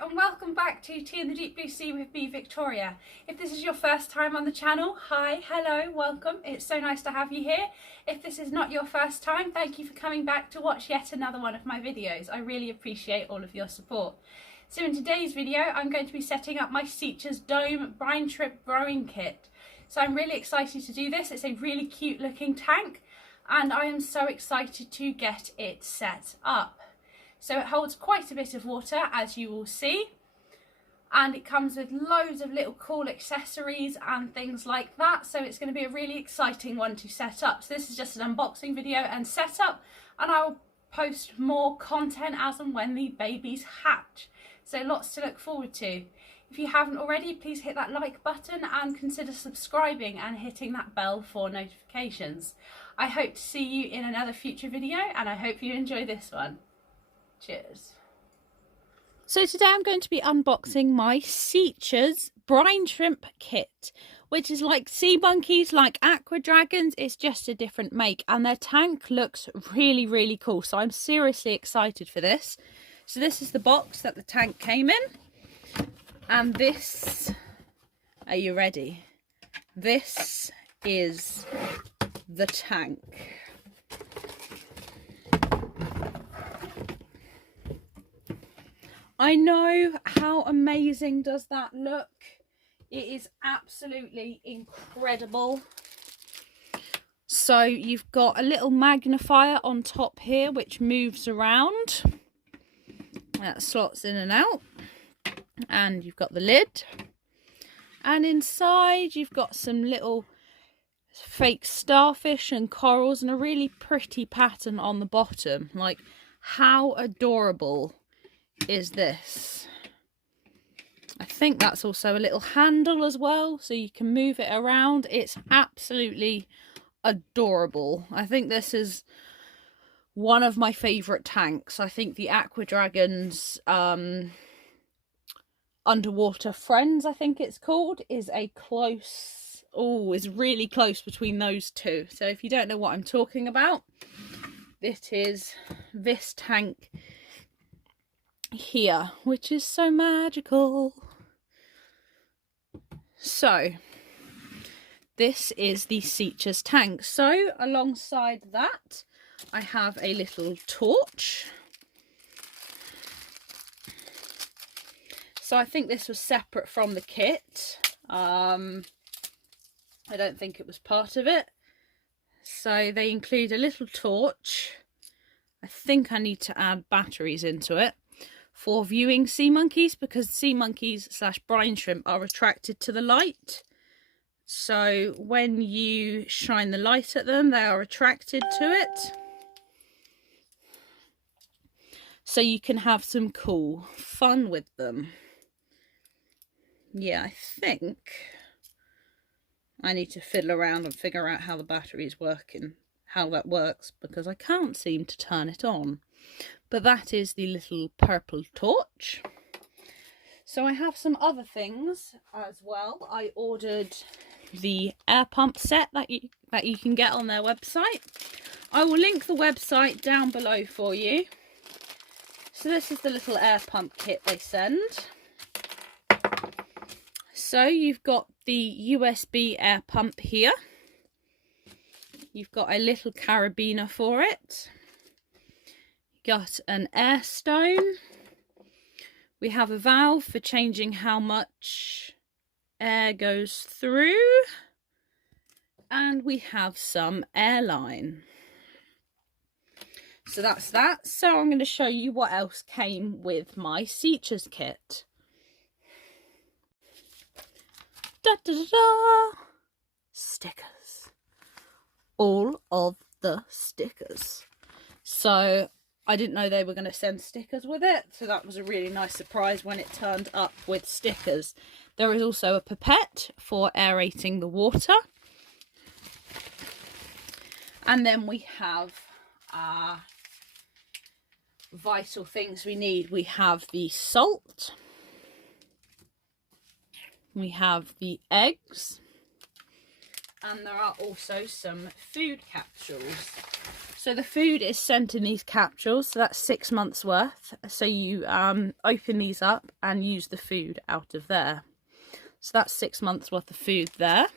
and welcome back to Tea in the Deep Blue Sea with me, Victoria. If this is your first time on the channel, hi, hello, welcome. It's so nice to have you here. If this is not your first time, thank you for coming back to watch yet another one of my videos. I really appreciate all of your support. So in today's video, I'm going to be setting up my Seatures Dome Brine Shrimp Growing Kit. So I'm really excited to do this. It's a really cute looking tank and I am so excited to get it set up. So it holds quite a bit of water, as you will see, and it comes with loads of little cool accessories and things like that, so it's going to be a really exciting one to set up. So this is just an unboxing video and setup, and I will post more content as and when the babies hatch, so lots to look forward to. If you haven't already, please hit that like button and consider subscribing and hitting that bell for notifications. I hope to see you in another future video, and I hope you enjoy this one. Cheers. So today I'm going to be unboxing my Seatures Brine Shrimp Kit, which is like sea monkeys, like aqua dragons. It's just a different make, and their tank looks really cool. So I'm seriously excited for this. So this is the box that the tank came in, and this, are you ready? This is the tank. I know, how amazing does that look? It is absolutely incredible. So you've got a little magnifier on top here which moves around. That slots in and out. And you've got the lid. And inside you've got some little fake starfish and corals and a really pretty pattern on the bottom. Like, how adorable is this? I think that's also a little handle as well, so you can move it around. It's absolutely adorable. I think this is one of my favourite tanks. I think the Aqua Dragons Underwater Friends, I think it's called, is a close, is really close between those two. So if you don't know what I'm talking about, it is this tank here, which is so magical. So this is the Seatures tank. So alongside that I have a little torch. So I think this was separate from the kit. I don't think it was part of it. So they include a little torch. I think I need to add batteries into it for viewing sea monkeys, because sea monkeys / brine shrimp are attracted to the light. So when you shine the light at them, they are attracted to it. So you can have some cool fun with them. Yeah, I think I need to fiddle around and figure out how the batteries work and how that works, because I can't seem to turn it on. But that is the little purple torch. So I have some other things as well. I ordered the air pump set that you can get on their website. I will link the website down below for you. So this is the little air pump kit they send. So you've got the USB air pump here. You've got a little carabiner for it. Got an air stone. We have a valve for changing how much air goes through. And we have some airline. So that's that. So I'm going to show you what else came with my Seatures kit. Da, da, da, da. Stickers. All of the stickers. So I didn't know they were going to send stickers with it, so that was a really nice surprise when it turned up with stickers. There is also a pipette for aerating the water. And then we have vital things we need. We have the salt. We have the eggs. And there are also some food capsules. So the food is sent in these capsules, so that's 6 months worth. So you open these up and use the food out of there. So that's 6 months worth of food there.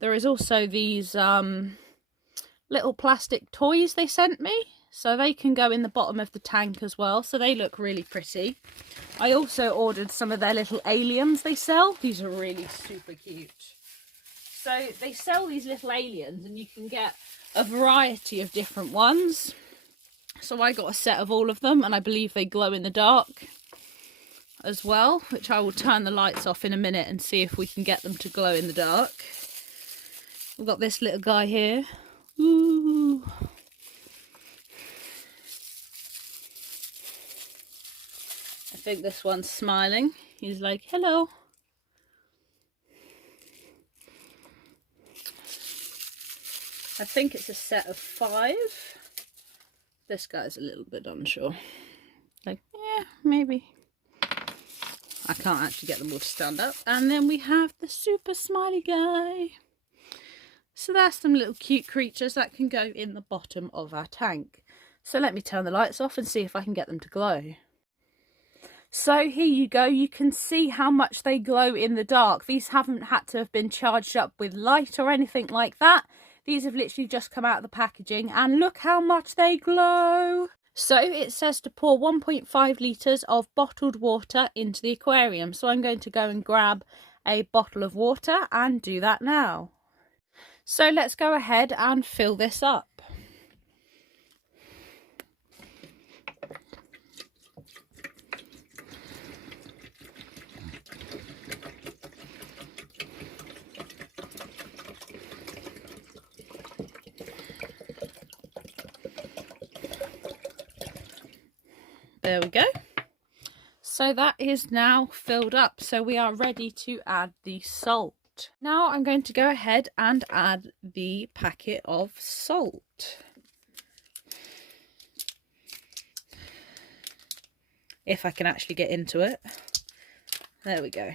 There is also these little plastic toys they sent me. So they can go in the bottom of the tank as well. So they look really pretty. I also ordered some of their little aliens they sell. These are really super cute. So they sell these little aliens and you can get a variety of different ones. So I got a set of all of them, and I believe they glow in the dark as well, which I will turn the lights off in a minute and see if we can get them to glow in the dark. We've got this little guy here. Ooh. I think this one's smiling. He's like, hello. I think it's a set of 5. This guy's a little bit unsure. Like, yeah, maybe. I can't actually get them all to stand up. And then we have the super smiley guy. So that's some little cute creatures that can go in the bottom of our tank. So let me turn the lights off and see if I can get them to glow. So here you go, you can see how much they glow in the dark. These haven't had to have been charged up with light or anything like that. These have literally just come out of the packaging, and look how much they glow. So it says to pour 1.5 litres of bottled water into the aquarium. So I'm going to go and grab a bottle of water and do that now. So let's go ahead and fill this up. There we go. So that is now filled up. So we are ready to add the salt. Now I'm going to go ahead and add the packet of salt. If I can actually get into it. There we go.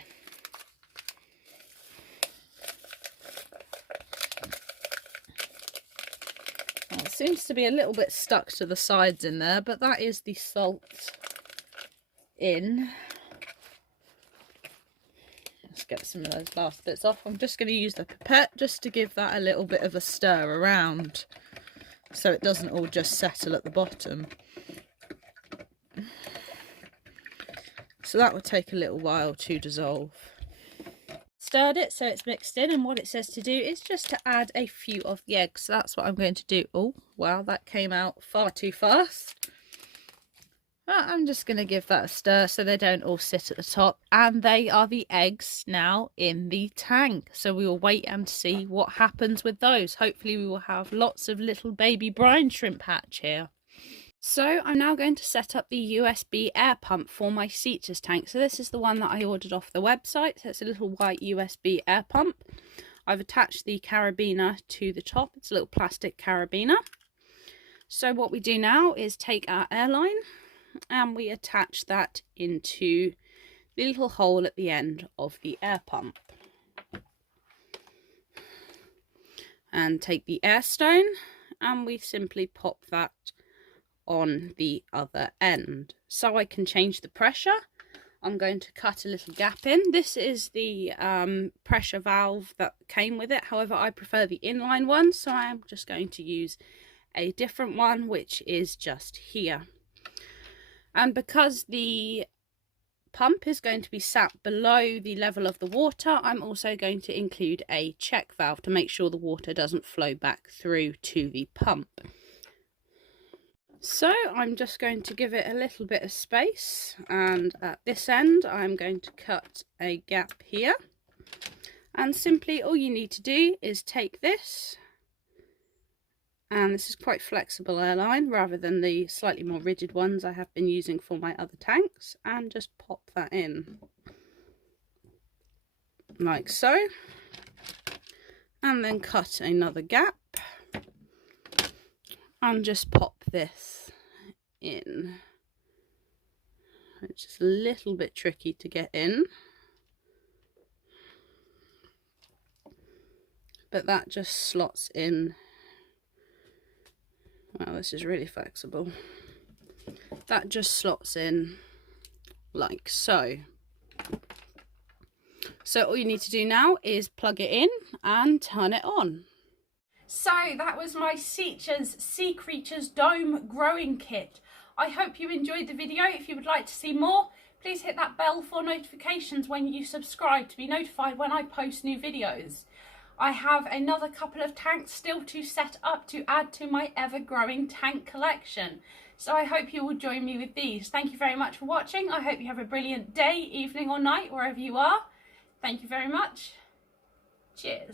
Well, it seems to be a little bit stuck to the sides in there, but that is the salt in. Let's get some of those last bits off. I'm just going to use the pipette just to give that a little bit of a stir around so it doesn't all just settle at the bottom. So that would take a little while to dissolve. Stirred it so it's mixed in, and what it says to do is just to add a few of the eggs. So that's what I'm going to do. Oh wow, that came out far too fast. But I'm just going to give that a stir so they don't all sit at the top, and they are the eggs now in the tank. So we will wait and see what happens with those. Hopefully we will have lots of little baby brine shrimp hatch here. So I'm now going to set up the USB air pump for my Seatures tank. So this is the one that I ordered off the website. So it's a little white USB air pump. I've attached the carabiner to the top. It's a little plastic carabiner. So what we do now is take our airline and we attach that into the little hole at the end of the air pump. And take the air stone and we simply pop that on the other end. So I can change the pressure. I'm going to cut a little gap in. This is the pressure valve that came with it. However, I prefer the inline one, so I'm just going to use a different one, which is just here. And because the pump is going to be sat below the level of the water, I'm also going to include a check valve to make sure the water doesn't flow back through to the pump. So I'm just going to give it a little bit of space, and at this end I'm going to cut a gap here, and simply all you need to do is take this, and this is quite flexible airline rather than the slightly more rigid ones I have been using for my other tanks, and just pop that in like so, and then cut another gap and just pop this in, which is a little bit tricky to get in, but that just slots in Well, this is really flexible. That just slots in like so. So all you need to do now is plug it in and turn it on. So that was my Seatures Sea Creatures Dome Growing Kit. I hope you enjoyed the video. If you would like to see more, please hit that bell for notifications when you subscribe to be notified when I post new videos. I have another couple of tanks still to set up to add to my ever-growing tank collection. So I hope you will join me with these. Thank you very much for watching. I hope you have a brilliant day, evening or night, wherever you are. Thank you very much. Cheers.